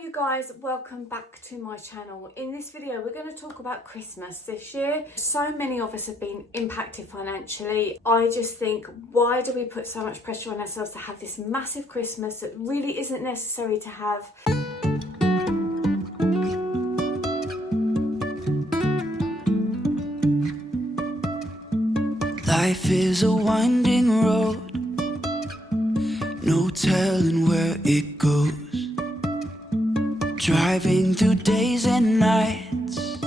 you guys, welcome back to my channel. In this video we're going to talk about Christmas this year. So many of us have been impacted financially. I just think, why do we put so much pressure on ourselves to have this massive Christmas that really isn't necessary to have? Life is a winding road, no telling where it goes. Driving through days and nights,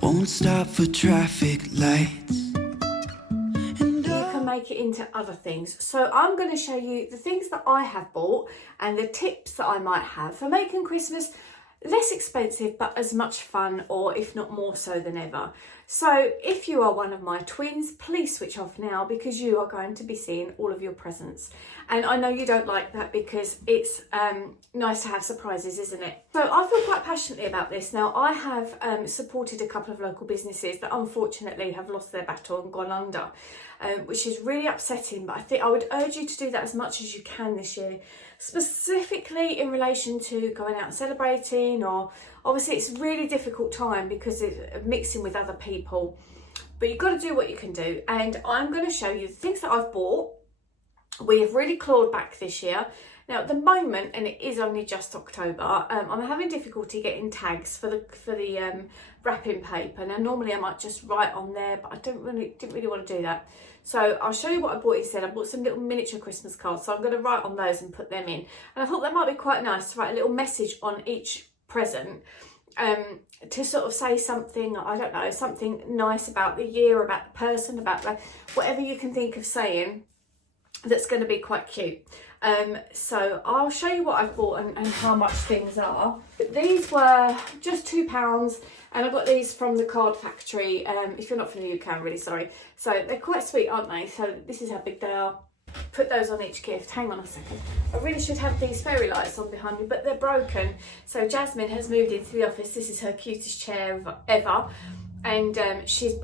won't stop for traffic lights. You can make it into other things. So I'm going to show you the things that I have bought and the tips that I might have for making Christmas less expensive but as much fun, or if not more so than ever. So if you are one of my twins, please switch off now because you are going to be seeing all of your presents. And I know you don't like that because it's nice to have surprises, isn't it? So I feel quite passionately about this. Now, I have supported a couple of local businesses that unfortunately have lost their battle and gone under, which is really upsetting, but I think I would urge you to do that as much as you can this year, specifically in relation to going out and celebrating, or obviously it's a really difficult time because it's mixing with other people, but you've got to do what you can do. And I'm going to show you the things that I've bought. We have really clawed back this year. Now at the moment, and it is only just October, I'm having difficulty getting tags for the wrapping paper. Now normally I might just write on there, but I didn't really want to do that. So I'll show you what I bought instead. I bought some little miniature Christmas cards, so I'm going to write on those and put them in. And I thought that might be quite nice to write a little message on each present, to sort of say something, I don't know, something nice about the year, about the person, about whatever you can think of saying that's going to be quite cute. So I'll show you what I've bought and how much things are. But these were just £2, and I got these from the Card Factory. If you're not from the UK, I'm really sorry. So they're quite sweet, aren't they? So this is how big they are. Put those on each gift. Hang on a second. I really should have these fairy lights on behind me, but they're broken. So Jasmine has moved into the office. This is her cutest chair ever, and she's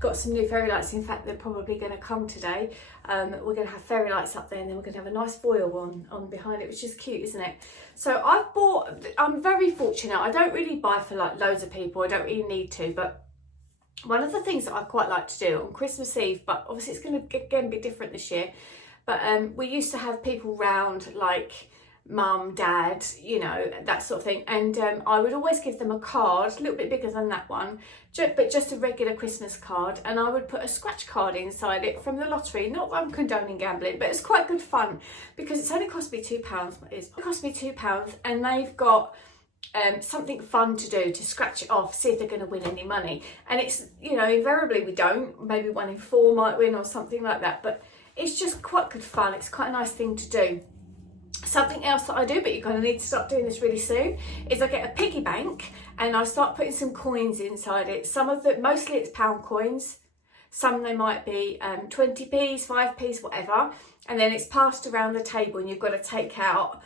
got some new fairy lights. In fact, they're probably going to come today. We're going to have fairy lights up there, and then we're going to have a nice foil on behind it, which is cute, isn't it? So I've bought, I'm very fortunate. I don't really buy for like loads of people. I don't really need to, but one of the things that I quite like to do on Christmas Eve, but obviously it's going to again be different this year, but we used to have people round, like mum, dad, you know, that sort of thing, and I would always give them a card, a little bit bigger than that one, but just a regular Christmas card, and I would put a scratch card inside it from the lottery. Not that I'm condoning gambling, but it's quite good fun because it's only cost me £2. It cost me £2, and they've got something fun to do to scratch it off, see if they're going to win any money. And it's, you know, invariably we don't, maybe 1 in 4 might win or something like that, but it's just quite good fun. It's quite a nice thing to do. Something else that I do, but you're going to need to start doing this really soon, is I get a piggy bank and I start putting some coins inside it. Some of the, mostly it's pound coins, some they might be 20p's, 5p's, whatever, and then it's passed around the table and you've got to take out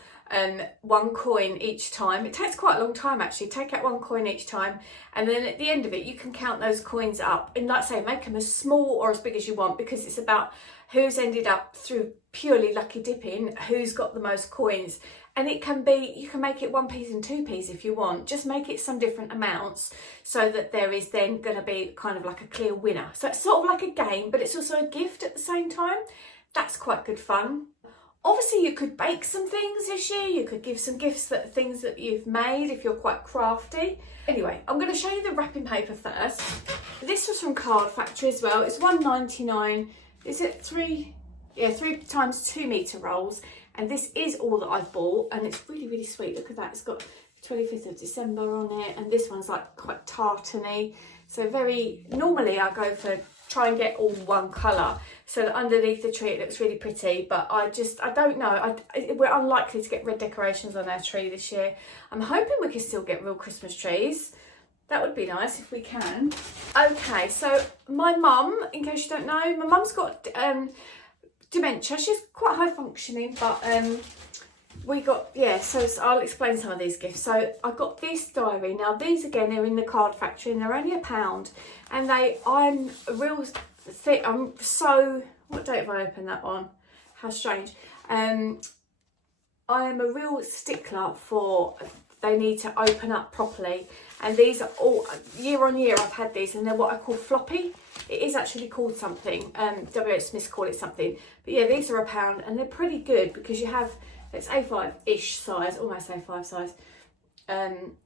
one coin each time. It takes quite a long time actually. Take out one coin each time, and then at the end of it you can count those coins up and, like I say, make them as small or as big as you want, because it's about who's ended up through purely lucky dipping, who's got the most coins. And it can be, you can make it 1p's and 2p's if you want. Just make it some different amounts so that there is then going to be kind of like a clear winner. So it's sort of like a game, but it's also a gift at the same time. That's quite good fun. Obviously you could bake some things this year. You could give some gifts, that things that you've made if you're quite crafty. Anyway, I'm going to show you the wrapping paper first. This was from Card Factory as well. It's £1.99. Is it 3 times 2 metre rolls, and this is all that I've bought, and it's really, really sweet. Look at that, it's got 25th of December on it, and this one's like quite tartany. So very, normally I go for, try and get all one colour so that underneath the tree it looks really pretty, but I don't know, we're unlikely to get red decorations on our tree this year. I'm hoping we can still get real Christmas trees. That would be nice if we can. Okay, so my mum, in case you don't know, my mum's got dementia. She's quite high functioning, but we got, yeah, so I'll explain some of these gifts. So I got this diary. Now these again are in the Card Factory and they're only £1, and I'm real thick. I'm so, what date have I opened that on? How strange. I am a real stickler for, they need to open up properly. And these are all, year on year I've had these, and they're what I call floppy. It is actually called something, W.H. Smith call it something. But yeah, these are £1 and they're pretty good because you have, it's A5-ish size, almost A5 size.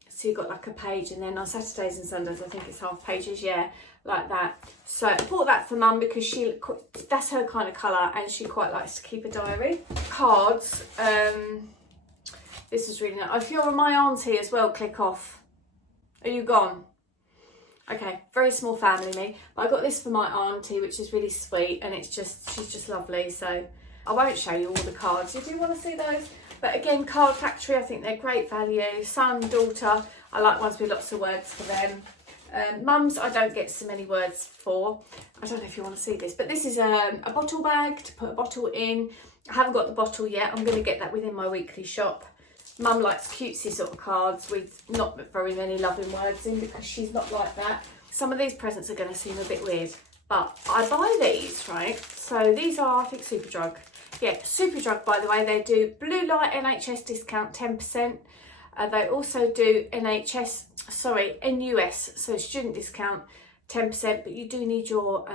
So you've got like a page, and then on Saturdays and Sundays I think it's half pages, yeah, like that. So I bought that for Mum because that's her kind of colour, and she quite likes to keep a diary. Cards, this is really nice. If you're my auntie as well, click off. Are you gone? Okay, very small family me. But I got this for my auntie, which is really sweet, and she's just lovely. So I won't show you all the cards. You do want to see those? But again, Card Factory, I think they're great value. Son, daughter, I like ones with lots of words for them. Mums, I don't get so many words for. I don't know if you want to see this, but this is a bottle bag to put a bottle in. I haven't got the bottle yet. I'm going to get that within my weekly shop. Mum likes cutesy sort of cards with not very many loving words in, because she's not like that. Some of these presents are going to seem a bit weird, but I buy these, right? So these are, I think, Superdrug. Yeah, Superdrug, by the way, they do Blue Light NHS discount 10%. They also do NUS, so student discount 10%, but you do need your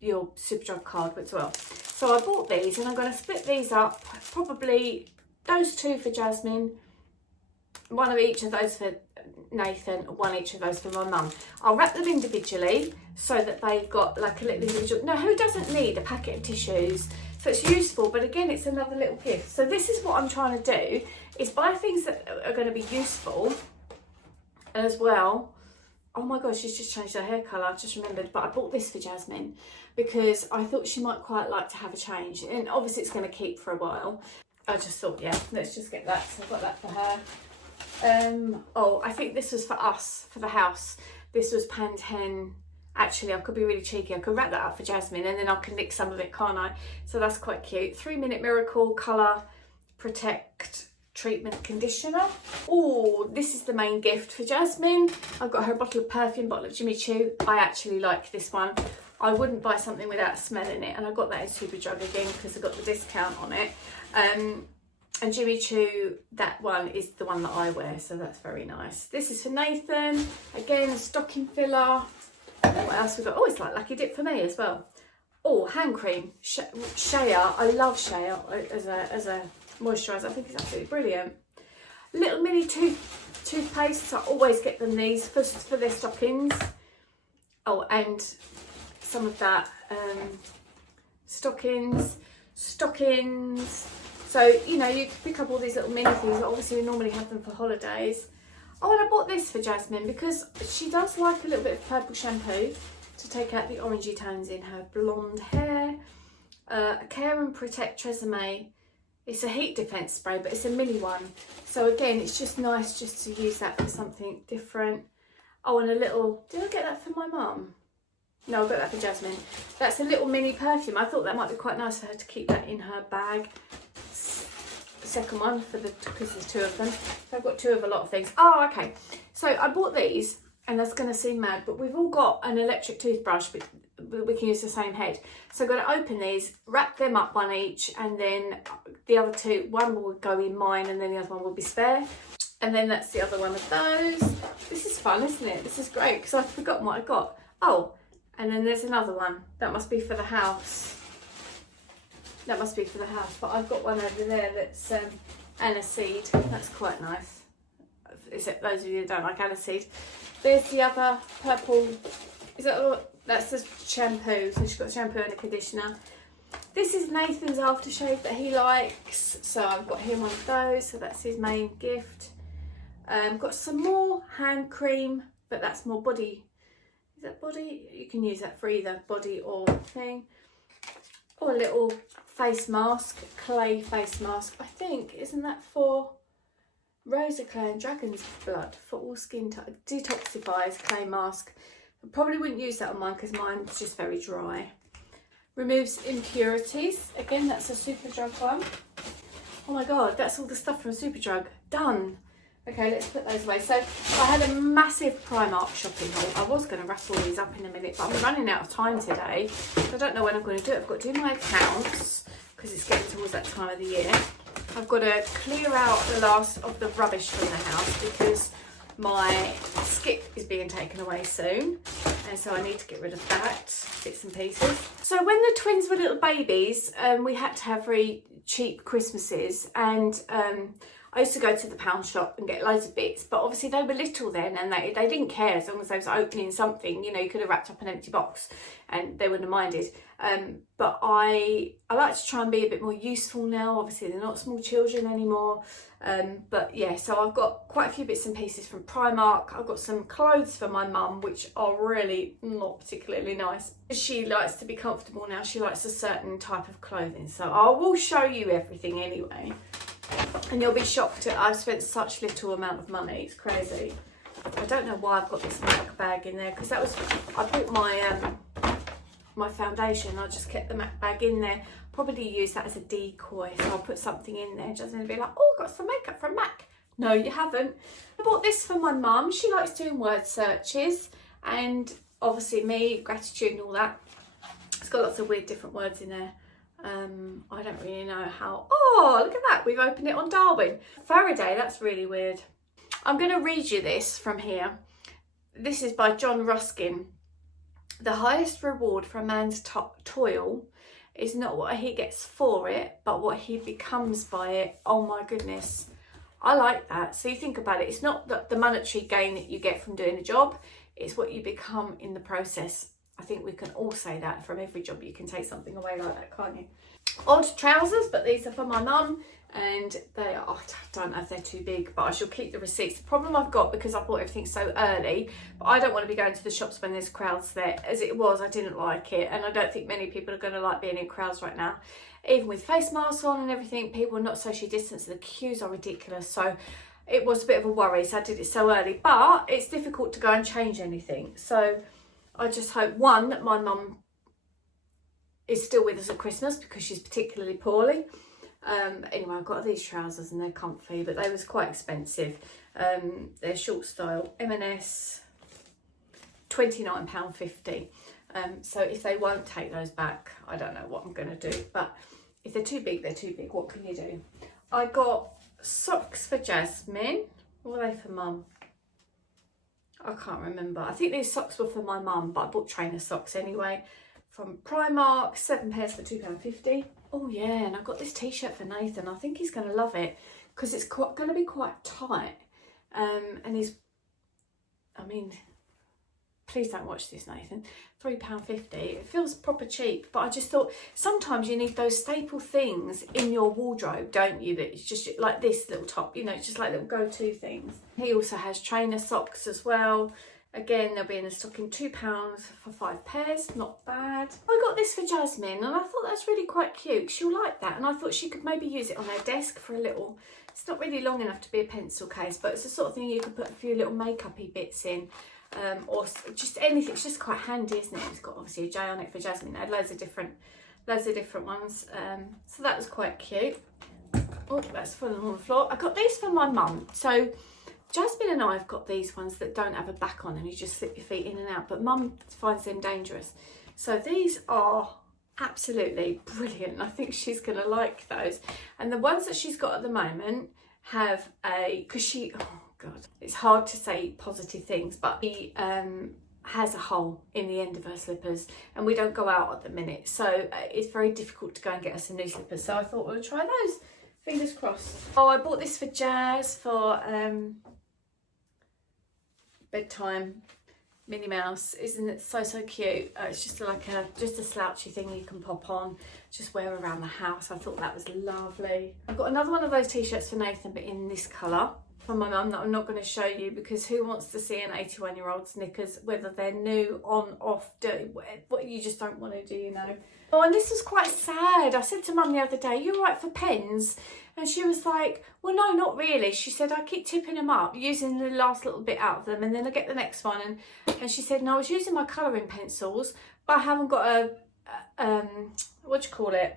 Superdrug card as well. So I bought these, and I'm going to split these up, probably those two for Jasmine, one of each of those for Nathan, one each of those for my mum. I'll wrap them individually so that they've got like a little individual. Now, who doesn't need a packet of tissues? So it's useful, but again, it's another little gift. So this is what I'm trying to do, is buy things that are going to be useful as well. Oh my gosh, she's just changed her hair colour, I've just remembered. But I bought this for Jasmine because I thought she might quite like to have a change. And obviously it's going to keep for a while. I just thought, yeah, let's just get that. So I've got that for her. Oh, I think this was for us, for the house. This was Pantene. Actually, I could be really cheeky. I could wrap that up for Jasmine, and then I can nick some of it, can't I? So that's quite cute. 3 Minute Miracle Colour Protect Treatment Conditioner. Oh, this is the main gift for Jasmine. I've got her a bottle of perfume, bottle of Jimmy Choo. I actually like this one. I wouldn't buy something without smelling it, and I got that in Superdrug again because I got the discount on it. And Jimmy Choo, that one is the one that I wear, so that's very nice. This is for Nathan. Again, a stocking filler. What else we got? Oh, it's like Lucky Dip for me as well. Oh, hand cream. Shea. I love Shea as a moisturiser. I think it's absolutely brilliant. Little mini toothpastes. I always get them these for their stockings. Oh, and some of that stockings. So, you know, you can pick up all these little mini things. Obviously, we normally have them for holidays. Oh, and I bought this for Jasmine because she does like a little bit of purple shampoo to take out the orangey tones in her blonde hair. Care and Protect Tresemme. It's a heat defence spray, but it's a mini one. So again, it's just nice just to use that for something different. Oh, and a little, did I get that for my mum? No, I got that for Jasmine. That's a little mini perfume. I thought that might be quite nice for her to keep that in her bag. Second one because there's two of them. So I've got two of a lot of things. Oh, okay. So I bought these, and that's going to seem mad, but we've all got an electric toothbrush, but we can use the same head. So I'm going to open these, wrap them up one each, and then the other two, one will go in mine, and then the other one will be spare. And then that's the other one of those. This is fun, isn't it? This is great because I've forgotten what I got. Oh, and then there's another one. That must be for the house. That must be for the house, but I've got one over there that's aniseed. That's quite nice. Except those of you that don't like aniseed. There's the other purple. Is that that's the shampoo? So she's got shampoo and a conditioner. This is Nathan's aftershave that he likes, so I've got him one of those. So that's his main gift. Got some more hand cream, but that's more body. Is that body? You can use that for either body or thing. Or a little face mask, clay face mask. I think, isn't that for Rosa Clay and Dragon's Blood for all skin type? Detoxifies clay mask. I probably wouldn't use that on mine because mine's just very dry. Removes impurities. Again, that's a Superdrug one. Oh my god, that's all the stuff from Superdrug. Done. Okay, let's put those away. So I had a massive Primark shopping haul. I was going to wrap all these up in a minute, but I'm running out of time today. So I don't know when I'm going to do it. I've got to do my accounts because it's getting towards that time of the year. I've got to clear out the last of the rubbish from the house because my skip is being taken away soon, and so I need to get rid of that, bits and pieces. So when the twins were little babies, we had to have very cheap Christmases, and I used to go to the pound shop and get loads of bits, but obviously they were little then and they didn't care as long as they was opening something, you know, you could have wrapped up an empty box and they wouldn't have minded. But I like to try and be a bit more useful now. Obviously they're not small children anymore. But yeah, so I've got quite a few bits and pieces from Primark. I've got some clothes for my mum, which are really not particularly nice. She likes to be comfortable now. She likes a certain type of clothing. So I will show you everything anyway. And you'll be shocked that I've spent such little amount of money. It's crazy. I don't know why I've got this MAC bag in there, because I bought my my foundation. I just kept the MAC bag in there. Probably use that as a decoy, so I'll put something in there just to be like, oh, I've got some makeup from MAC. No, you haven't. I bought this for my mum. She likes doing word searches, and obviously me, gratitude and all that. It's got lots of weird different words in there. I don't really know how. Oh, look at that, we've opened it on Darwin. Faraday, that's really weird. I'm going to read you this from here. This is by John Ruskin. The highest reward for a man's toil is not what he gets for it, but what he becomes by it. Oh my goodness, I like that. So you think about it, it's not the monetary gain that you get from doing a job, it's what you become in the process. I think we can all say that from every job. You can take something away like that, can't you? Odd trousers, but these are for my mum, and they are, I don't know if they're too big, but I shall keep the receipts. The problem I've got, because I bought everything so early, but I don't want to be going to the shops when there's crowds there. As it was, I didn't like it, and I don't think many people are going to like being in crowds right now. Even with face masks on and everything, people are not socially distanced, the queues are ridiculous, so it was a bit of a worry, so I did it so early. But it's difficult to go and change anything, so I just hope, one, that my mum is still with us at Christmas because she's particularly poorly. Anyway, I've got these trousers and they're comfy, but they was quite expensive. They're short style, M&S, £29.50. So if they won't take those back, I don't know what I'm going to do. But if they're too big, they're too big. What can you do? I got socks for Jasmine. Or were they for Mum? I can't remember. I think these socks were for my mum, but I bought trainer socks anyway. From Primark, 7 pairs for £2.50. Oh yeah, and I've got this t-shirt for Nathan. I think he's going to love it because it's going to be quite tight. And he's, I mean, please don't watch this, Nathan. £3.50. It feels proper cheap, but I just thought sometimes you need those staple things in your wardrobe, don't you? That it's just like this little top, you know, it's just like little go-to things. He also has trainer socks as well. Again, they'll be in the stocking, £2 for 5 pairs, not bad. I got this for Jasmine and I thought that's really quite cute. She'll like that, and I thought she could maybe use it on her desk for a little, it's not really long enough to be a pencil case, but it's the sort of thing you could put a few little makeup-y bits in. Or just anything. It's just quite handy, isn't it? It's got obviously a J on it for Jasmine. I had loads of different ones. So that was quite cute. Oh, that's falling on the floor. I got these for my mum. So Jasmine and I have got these ones that don't have a back on them. You just slip your feet in and out. But Mum finds them dangerous. So these are absolutely brilliant. I think she's going to like those. And the ones that she's got at the moment have a, because she, oh God, it's hard to say positive things, but she has a hole in the end of her slippers, and we don't go out at the minute, so it's very difficult to go and get us some new slippers. So I thought we'll try those. Fingers crossed. Oh, I bought this for Jazz for bedtime. Minnie Mouse, isn't it so cute? It's just like just a slouchy thing you can pop on, just wear around the house. I thought that was lovely. I've got another one of those t-shirts for Nathan, but in this colour, from my mum, that I'm not going to show you because who wants to see an 81-year-old's knickers, whether they're new, on, off, dirty, what you just don't want to do, you know. Oh, and this was quite sad. I said to Mum the other day, "You right for pens?" And she was like, "Well, no, not really." She said, "I keep tipping them up, using the last little bit out of them, and then I get the next one." And she said, "No, I was using my colouring pencils, but I haven't got a, what do you call it?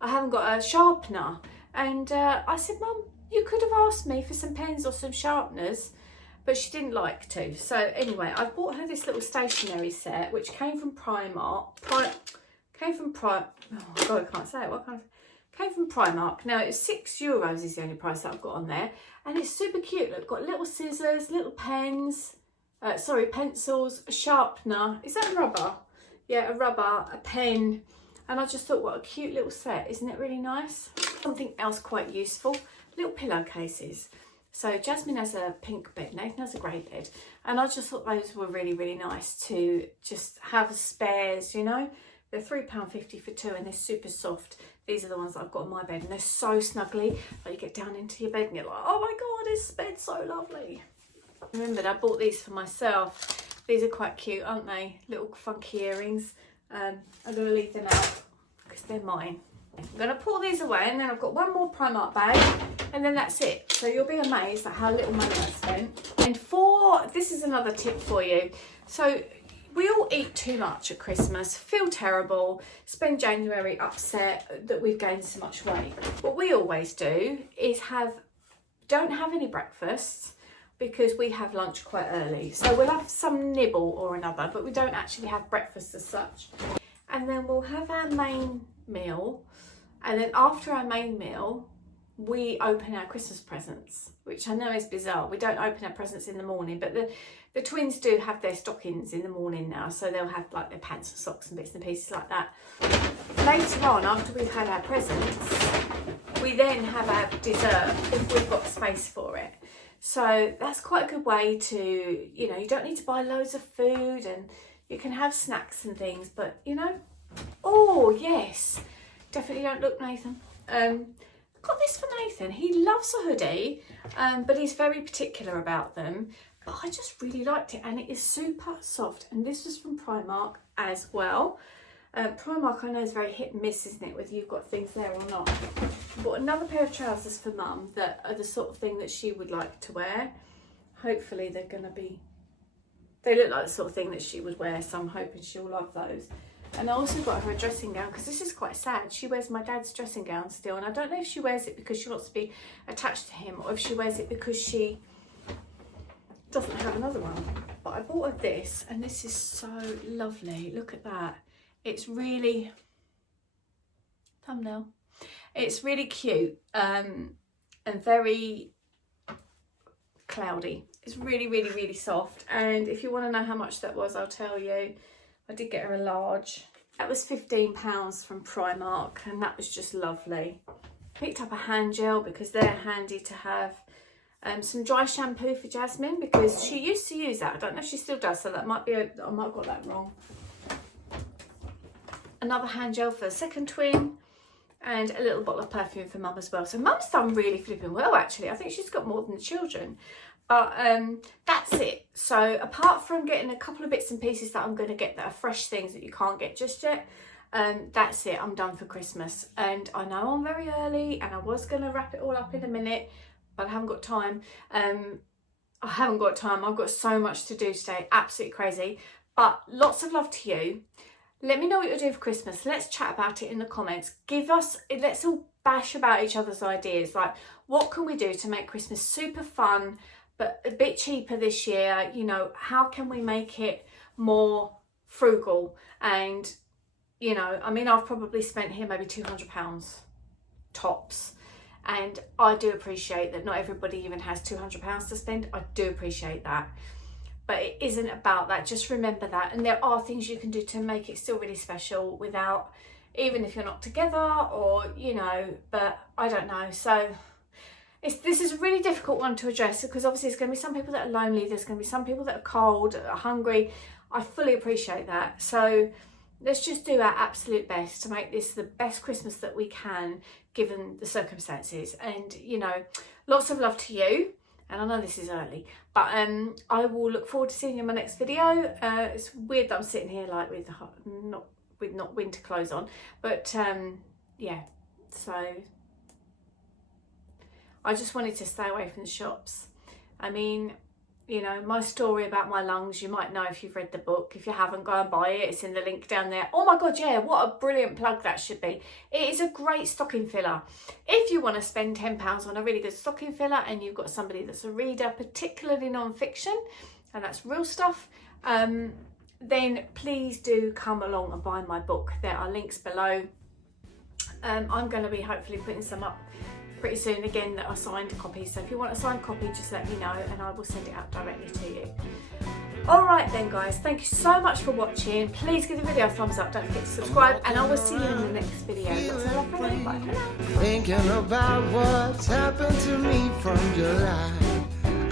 I haven't got a sharpener." And I said, "Mum, you could have asked me for some pens or some sharpeners," but she didn't like to. So anyway, I bought her this little stationery set, which came from Primark. Came from Came from Primark. Now it's €6 is the only price that I've got on there, and it's super cute. Look, got little scissors, little pens, pencils, a sharpener. Is that rubber? Yeah, a rubber, a pen, and I just thought, what a cute little set. Isn't it really nice? Something else quite useful, little pillowcases. So Jasmine has a pink bed, Nathan has a grey bed, and I just thought those were really, really nice to just have as spares, you know. They're £3.50 for two, and they're super soft. These are the ones that I've got on my bed, and they're so snuggly. Like, you get down into your bed and you're like, oh my God, this bed's so lovely. I remembered I bought these for myself. These are quite cute, aren't they? Little funky earrings. I'm going to leave them out because they're mine. I'm going to pull these away, and then I've got one more Primark bag, and then that's it. So you'll be amazed at how little money I spent. And this is another tip for you. So we all eat too much at Christmas, feel terrible, spend January upset that we've gained so much weight. What we always do is don't have any breakfast, because we have lunch quite early. So we'll have some nibble or another, but we don't actually have breakfast as such. And then we'll have our main meal, and then after our main meal, we open our Christmas presents, which I know is bizarre. We don't open our presents in the morning, but the twins do have their stockings in the morning now, so they'll have like their pants and socks and bits and pieces like that. Later on, after we've had our presents, we then have our dessert if we've got space for it. So that's quite a good way to, you know, you don't need to buy loads of food, and you can have snacks and things, but you know, oh yes, definitely don't look, Nathan. Got this for Nathan. He loves a hoodie, but he's very particular about them. But I just really liked it, and it is super soft. And this was from Primark as well. Primark, I know, is very hit and miss, isn't it, whether you've got things there or not. Bought another pair of trousers for Mum that are the sort of thing that she would like to wear. Hopefully they're going to be, they look like the sort of thing that she would wear, so I'm hoping she'll love those. And I also got her a dressing gown, because this is quite sad. She wears my dad's dressing gown still, and I don't know if she wears it because she wants to be attached to him, or if she wears it because she doesn't have another one. But I bought her this, and this is so lovely. Look at that. It's really, thumbnail. It's really cute, and very cloudy. It's really, really, really soft. And if you want to know how much that was, I'll tell you. I did get her a large. That was £15 from Primark, and that was just lovely. Picked up a hand gel because they're handy to have. Some dry shampoo for Jasmine, because she used to use that. I don't know if she still does, so that might be, I might have got that wrong. Another hand gel for the second twin, and a little bottle of perfume for Mum as well. So Mum's done really flipping well, actually. I think she's got more than the children. But that's it. So apart from getting a couple of bits and pieces that I'm going to get that are fresh things that you can't get just yet, that's it. I'm done for Christmas. And I know I'm very early, and I was going to wrap it all up in a minute, but I haven't got time. I've got so much to do today. Absolutely crazy. But lots of love to you. Let me know what you're doing for Christmas. Let's chat about it in the comments. Let's all bash about each other's ideas. Like, what can we do to make Christmas super fun, but a bit cheaper this year? You know, how can we make it more frugal? And, you know, I mean, I've probably spent here maybe £200 tops. And I do appreciate that not everybody even has £200 to spend. I do appreciate that. But it isn't about that. Just remember that. And there are things you can do to make it still really special without, even if you're not together, or, you know, but I don't know. So this is a really difficult one to address, because obviously there's going to be some people that are lonely. There's going to be some people that are cold, are hungry. I fully appreciate that. So let's just do our absolute best to make this the best Christmas that we can, given the circumstances. And, you know, lots of love to you. And I know this is early, but I will look forward to seeing you in my next video. It's weird that I'm sitting here like with not winter clothes on, but yeah. So I just wanted to stay away from the shops. I mean, you know, my story about my lungs, you might know if you've read the book. If you haven't, go and buy it. It's in the link down there. Oh my God, yeah, what a brilliant plug that should be. It is a great stocking filler. If you want to spend £10 on a really good stocking filler, and you've got somebody that's a reader, particularly non-fiction, and that's real stuff, then please do come along and buy my book. There are links below. I'm going to be hopefully putting some up pretty soon again that are signed copies. So if you want a signed copy, just let me know and I will send it out directly to you. Alright then guys, thank you so much for watching. Please give the video a thumbs up, don't forget to subscribe, and I will see you in the next video. Bye for now. Thinking about what's happened to me from July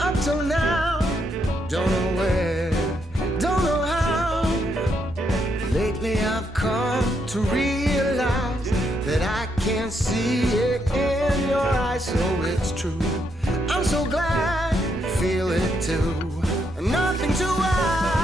up till now. Don't know where, don't know how. Lately I've come to realize that I can see it in your eyes, so it's true. I'm so glad you feel it too. Nothing to hide.